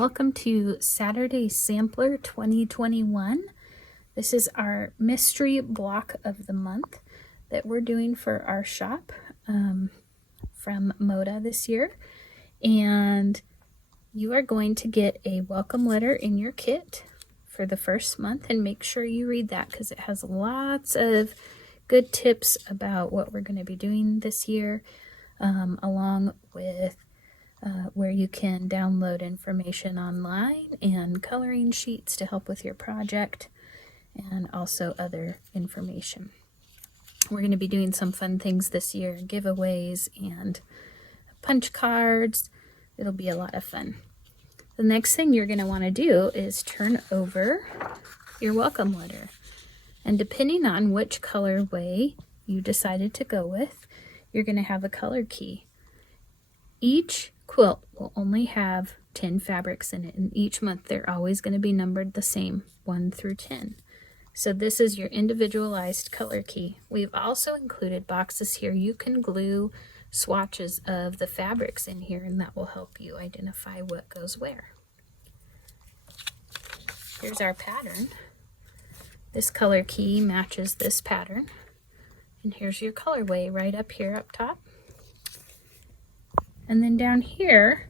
welcome to Saturday Sampler 2021. This is our mystery block of the month that we're doing for our shop from Moda this year. And you are going to get a welcome letter in your kit for the first month, and make sure you read that because it has lots of good tips about what we're going to be doing this year, along with where you can download information online and coloring sheets to help with your project, and also other information. We're going to be doing some fun things this year, giveaways and punch cards. It'll be a lot of fun. The next thing you're going to want to do is turn over your welcome letter. And depending on which colorway you decided to go with, you're going to have a color key. Each quilt will only have 10 fabrics in it, and each month they're always going to be numbered the same, 1 through 10. So this is your individualized color key. We've also included boxes here. You can glue swatches of the fabrics in here, and that will help you identify what goes where. Here's our pattern. This color key matches this pattern. And here's your colorway right up here up top. And then down here,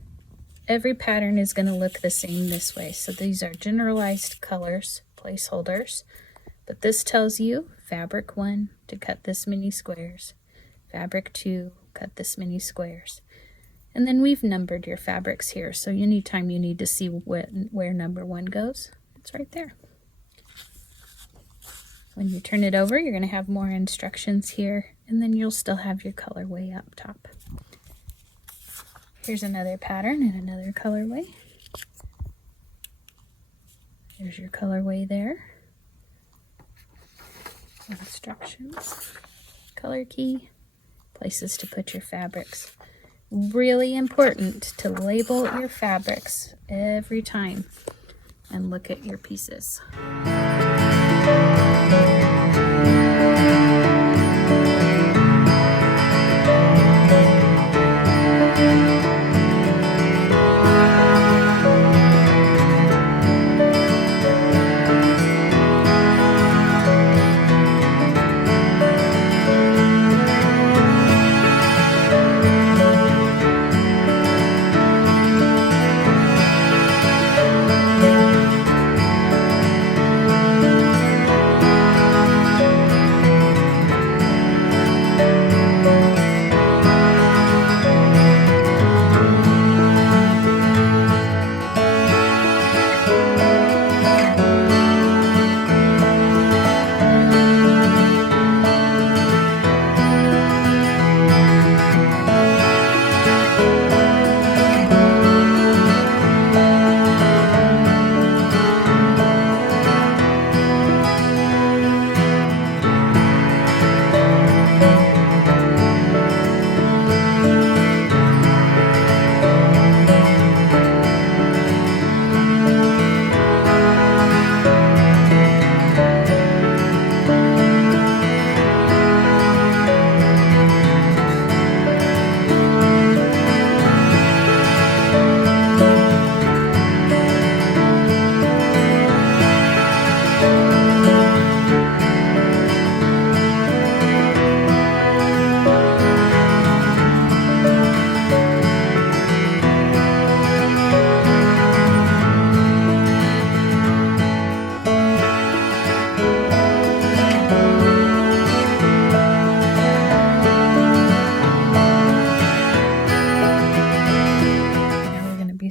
every pattern is going to look the same this way. So these are generalized colors, placeholders. But this tells you fabric 1 to cut this many squares, fabric 2, cut this many squares. And then we've numbered your fabrics here. So anytime you need to see where number 1 goes, it's right there. When you turn it over, you're going to have more instructions here, and then you'll still have your colorway up top. Here's another pattern and another colorway. Here's your colorway there. Instructions, color key, places to put your fabrics. Really important to label your fabrics every time and look at your pieces.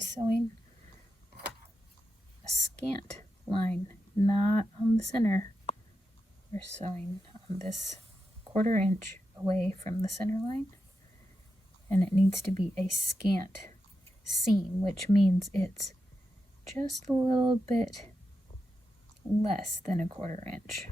Sewing a scant line, not on the center. We're sewing on this 1/4 inch away from the center line, and it needs to be a scant seam, which means it's just a little bit less than a 1/4 inch.